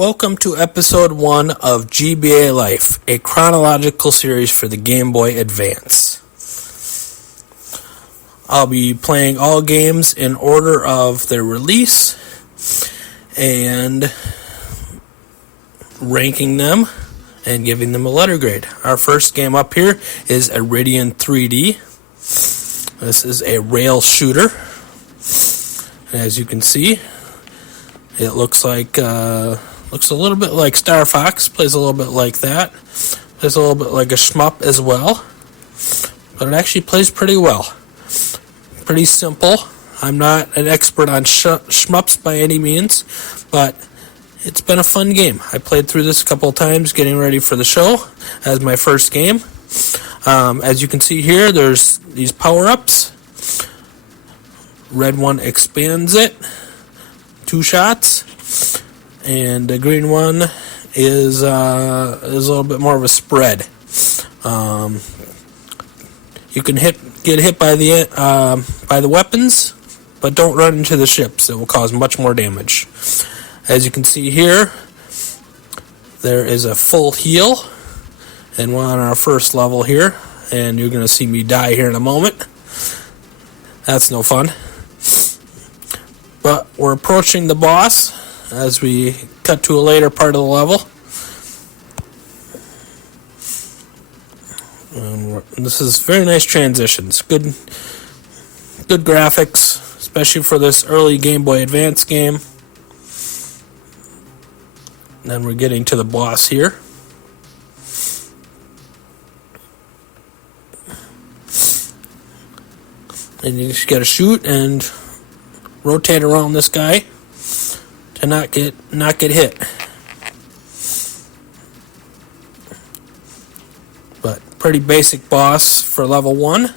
Welcome to episode 1 of GBA Life, a chronological series for the Game Boy Advance. I'll be playing all games in order of their release and ranking them and giving them a letter grade. Our first game up here is Iridion 3D. This is a rail shooter. As you can see, it looks a little bit like Star Fox, plays a little bit like that. Plays a little bit like a shmup as well. But it actually plays pretty well. Pretty simple. I'm not an expert on shmups by any means, but it's been a fun game. I played through this a couple of times getting ready for the show as my first game. As you can see here, there's these power-ups. Red one expands it. 2 shots. And the green one is a little bit more of a spread. You can get hit by the weapons, but don't run into the ships. It will cause much more damage. As you can see here, there is a full heal, and we're on our first level here, and you're going to see me die here in a moment. That's no fun. But we're approaching the boss as we cut to a later part of the level. This is very nice transitions. Good graphics, especially for this early Game Boy Advance game. And then we're getting to the boss here. And you just gotta shoot and rotate around this guy to not get hit. But pretty basic boss for level 1.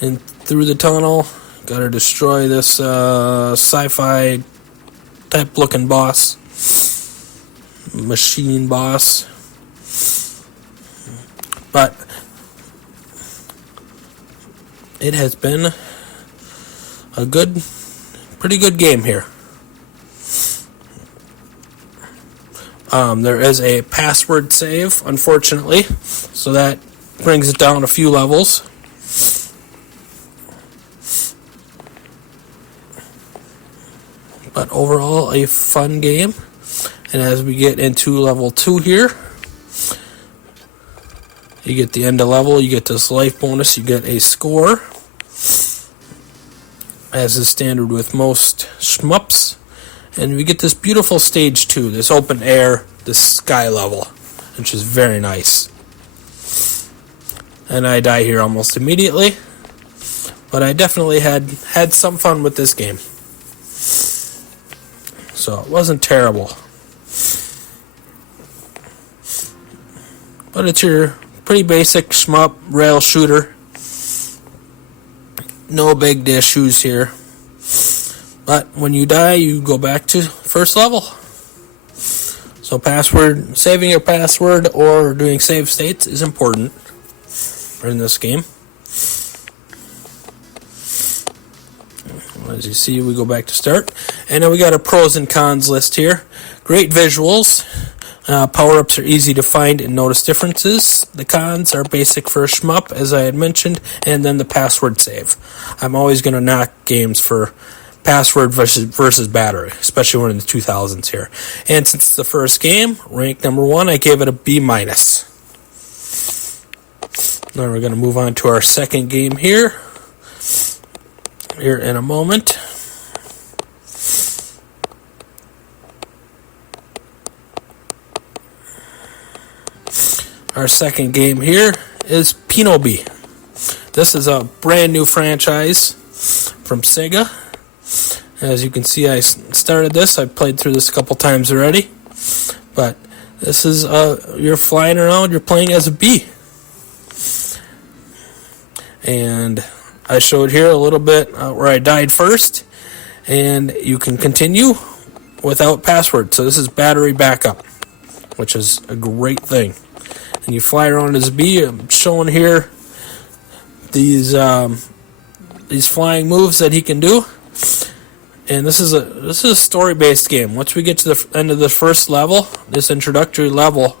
And through the tunnel, gotta destroy this sci-fi type looking boss. Machine boss. But it has been a pretty good game here. There is a password save, unfortunately, so that brings it down a few levels. But overall, a fun game. And as we get into level 2 here, you get the end of level, you get this life bonus, you get a score, as is standard with most shmups. And we get this beautiful stage 2, this open air, this sky level, which is very nice. And I die here almost immediately, but I definitely had some fun with this game. So it wasn't terrible. But it's your pretty basic shmup rail shooter. No big issues here. But when you die, you go back to first level. So saving your password or doing save states is important in this game. As you see, we go back to start. And then we got a pros and cons list here. Great visuals. Power-ups are easy to find and notice differences. The cons are basic for a shmup, as I had mentioned, and then the password save. I'm always going to knock games for password versus battery, especially when in the 2000s here. And since it's the first game, rank number 1, I gave it a B-. Now we're going to move on to our second game here in a moment. Our second game here is Pinobee. This is a brand new franchise from Sega. As you can see, I started this. I've played through this a couple times already. But this is, you're flying around, you're playing as a bee. And I showed here a little bit where I died first. And you can continue without password. So this is battery backup, which is a great thing. And you fly around as a bee. I'm showing here these flying moves that he can do. And this is a story-based game. Once we get to the end of the first level, this introductory level,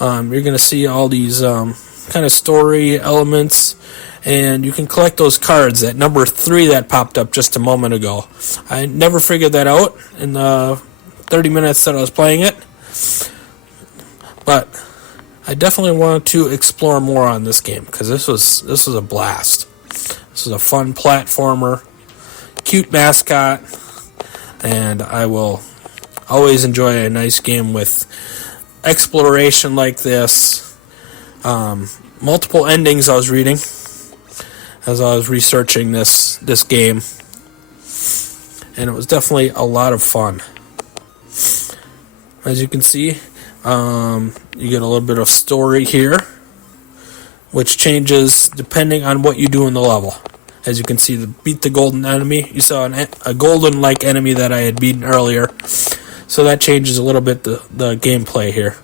you're going to see all these kind of story elements, and you can collect those cards. That number 3 that popped up just a moment ago, I never figured that out in the 30 minutes that I was playing it, but I definitely want to explore more on this game because this was a blast. This is a fun platformer, cute mascot, and I will always enjoy a nice game with exploration like this. Multiple endings I was reading as I was researching this game, and it was definitely a lot of fun. As you can see, you get a little bit of story here, which changes depending on what you do in the level. As you can see, beat the golden enemy. You saw a golden-like enemy that I had beaten earlier. So that changes a little bit the gameplay here.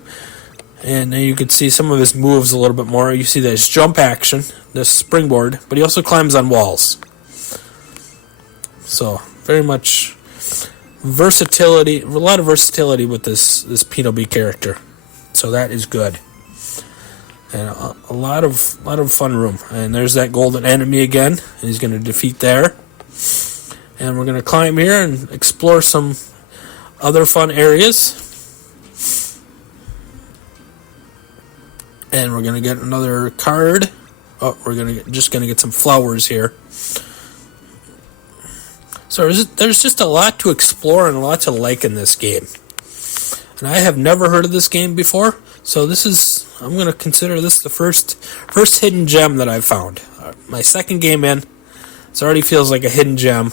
And then you can see some of his moves a little bit more. You see this jump action, this springboard, but he also climbs on walls. So very much versatility, a lot of versatility with this Pinobee character. So that is good. And a lot of fun room. And there's that golden enemy again. And he's going to defeat there. And we're going to climb here and explore some other fun areas. And we're going to get another card. Oh, we're just going to get some flowers here. So there's just a lot to explore and a lot to like in this game. And I have never heard of this game before. So I'm going to consider this the first hidden gem that I've found. My second game in, it already feels like a hidden gem,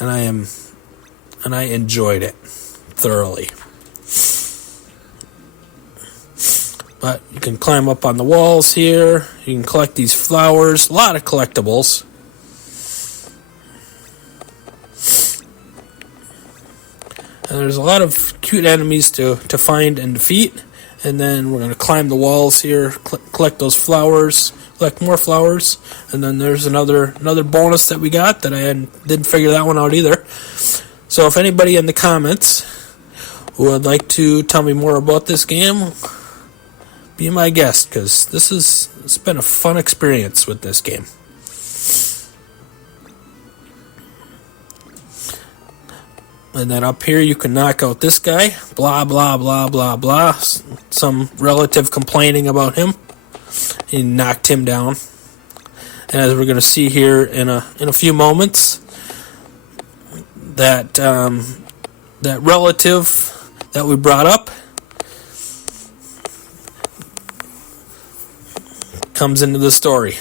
and I enjoyed it thoroughly. But you can climb up on the walls here. You can collect these flowers. A lot of collectibles. And there's a lot of cute enemies to find and defeat. And then we're going to climb the walls here, collect those flowers, collect more flowers. And then there's another bonus that we got that I didn't figure that one out either. So if anybody in the comments would like to tell me more about this game, be my guest, because it's been a fun experience with this game. And then up here you can knock out this guy. Blah, blah, blah, blah, blah. Some relative complaining about him. He knocked him down. And as we're going to see here in a few moments, that relative that we brought up comes into the story.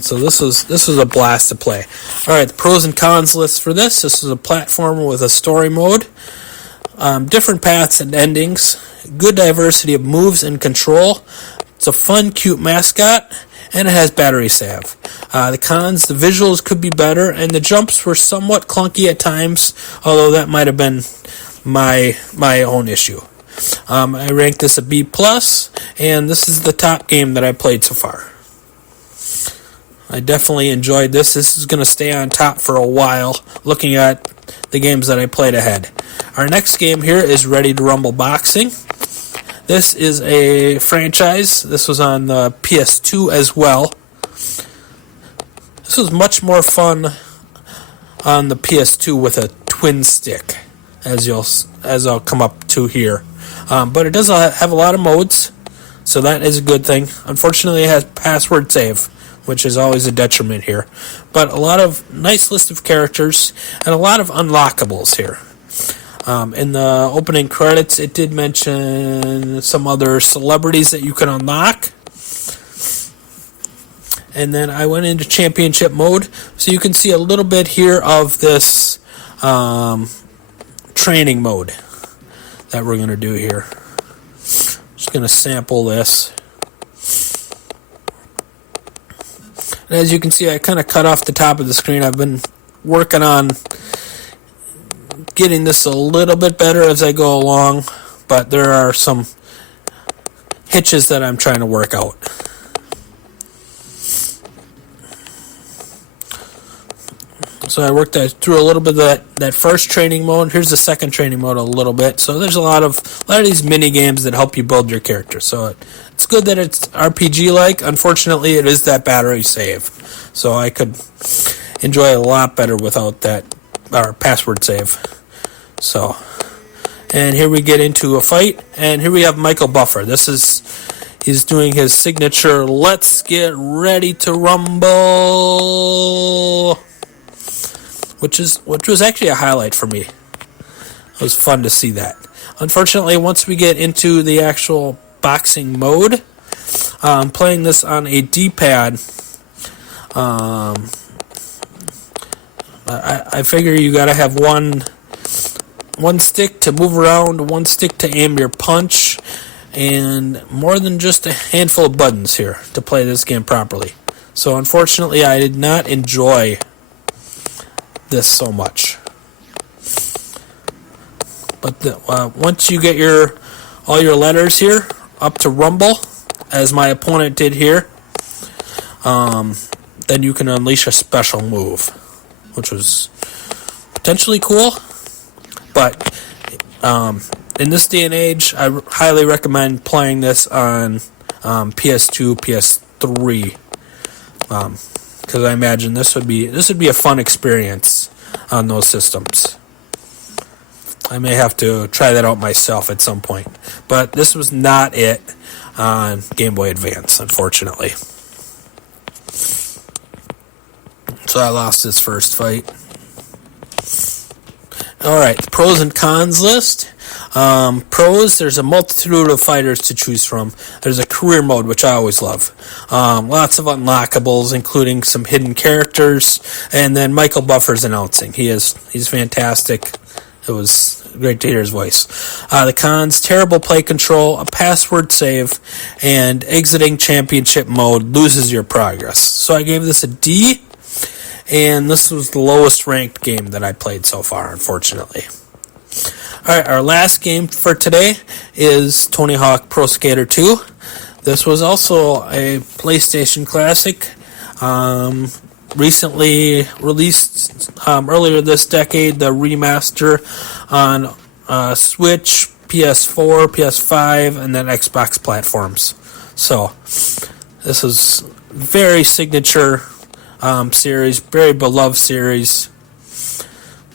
So this was a blast to play. Alright, the pros and cons list for this. This is a platformer with a story mode. Different paths and endings. Good diversity of moves and control. It's a fun, cute mascot. And it has battery save. The cons, the visuals could be better. And the jumps were somewhat clunky at times. Although that might have been my own issue. I ranked this a B+. And this is the top game that I played so far. I definitely enjoyed this. This is going to stay on top for a while, looking at the games that I played ahead. Our next game here is Ready to Rumble Boxing. This is a franchise. This was on the PS2 as well. This was much more fun on the PS2 with a twin stick, as I'll come up to here. But it does have a lot of modes, so that is a good thing. Unfortunately, it has password save, which is always a detriment here. But a lot of nice list of characters and a lot of unlockables here. In the opening credits, it did mention some other celebrities that you can unlock. And then I went into championship mode, so you can see a little bit here of this training mode that we're going to do here. Just going to sample this. And as you can see, I kind of cut off the top of the screen. I've been working on getting this a little bit better as I go along, but there are some hitches that I'm trying to work out. So I worked through a little bit of that first training mode. Here's the second training mode a little bit. So there's a lot of these mini games that help you build your character. So it's good that it's RPG-like. Unfortunately, it is that battery save. So I could enjoy it a lot better without that password save. So, and here we get into a fight. And here we have Michael Buffer. He's doing his signature, let's get ready to rumble, which was actually a highlight for me. It was fun to see that. Unfortunately, once we get into the actual boxing mode, playing this on a D-pad, I figure you gotta have one stick to move around, one stick to aim your punch, and more than just a handful of buttons here to play this game properly. So unfortunately, I did not enjoy this so much. But once you get all your letters here up to rumble, as my opponent did here, then you can unleash a special move, which was potentially cool. But in this day and age, I highly recommend playing this on PS2, PS3, because I imagine this would be a fun experience on those systems. I may have to try that out myself at some point, but this was not it on Game Boy Advance, unfortunately. So I lost this first fight. Alright, the pros and cons list. Pros, there's a multitude of fighters to choose from. There's a career mode, which I always love. Lots of unlockables, including some hidden characters, and then Michael Buffer's announcing. He's fantastic. It was great to hear his voice. The cons, terrible play control, a password save, and exiting championship mode loses your progress. So I gave this a D, and this was the lowest ranked game that I played so far, unfortunately. Alright, our last game for today is Tony Hawk Pro Skater 2. This was also a PlayStation classic, recently released earlier this decade, the remaster on Switch, PS4, PS5, and then Xbox platforms. So, this is very signature series, very beloved series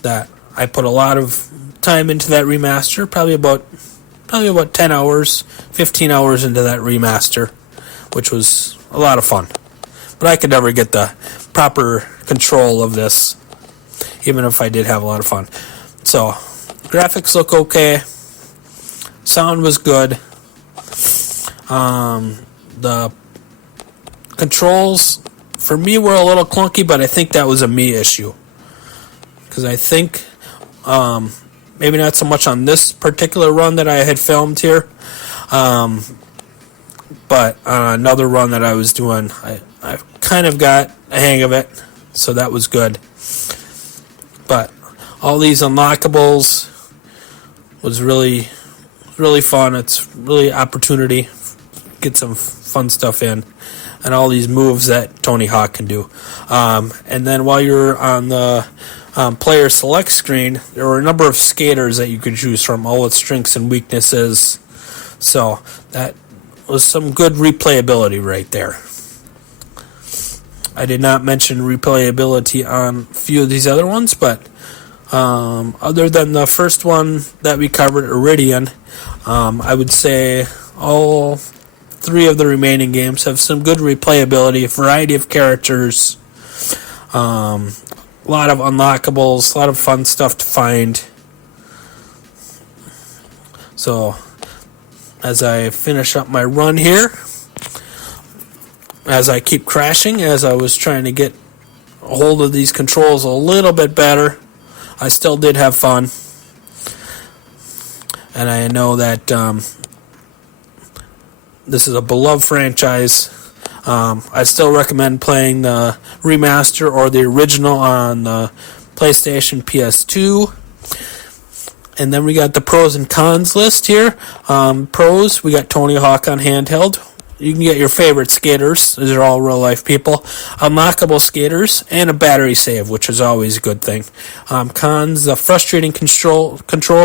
that I put a lot of time into that remaster, probably about 10 hours, 15 hours into that remaster, which was a lot of fun. But I could never get the proper control of this, even if I did have a lot of fun. So, graphics look okay. Sound was good. The controls, for me, were a little clunky, but I think that was a me issue. Because I think, maybe not so much on this particular run that I had filmed here, but on another run that I was doing, I kind of got a hang of it, so that was good. But all these unlockables was really, really fun. It's really opportunity, get some fun stuff in, and all these moves that Tony Hawk can do. And then while you're on the player select screen, there were a number of skaters that you could choose from, all with strengths and weaknesses. So that was some good replayability right there. I did not mention replayability on a few of these other ones, but other than the first one that we covered, Iridion, I would say all three of the remaining games have some good replayability, a variety of characters, a lot of unlockables, a lot of fun stuff to find. So, as I finish up my run here, as I keep crashing, as I was trying to get a hold of these controls a little bit better, I still did have fun. And I know that this is a beloved franchise. I still recommend playing the remaster or the original on the PlayStation PS2. And then we got the pros and cons list here. Pros, we got Tony Hawk on handheld. you can get your favorite skaters. These are all real-life people. Unlockable skaters, and a battery save, which is always a good thing. Cons, the frustrating control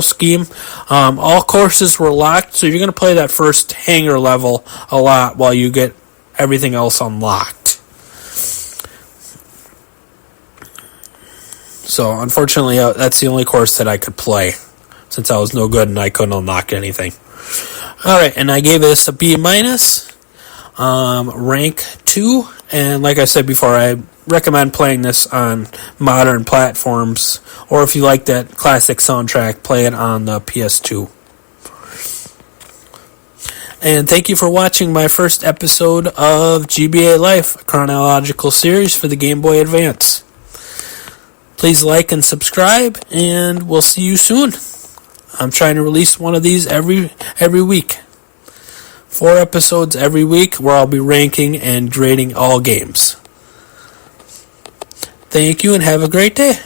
scheme. All courses were locked, so you're going to play that first hangar level a lot while you get everything else unlocked. So, unfortunately, that's the only course that I could play, since I was no good and I couldn't unlock anything. Alright, and I gave this a B-, rank 2, and like I said before, I recommend playing this on modern platforms, or if you like that classic soundtrack, play it on the PS2. And thank you for watching my first episode of GBA Life, a chronological series for the Game Boy Advance. Please like and subscribe, and we'll see you soon. I'm trying to release one of these every week. 4 episodes every week where I'll be ranking and grading all games. Thank you and have a great day.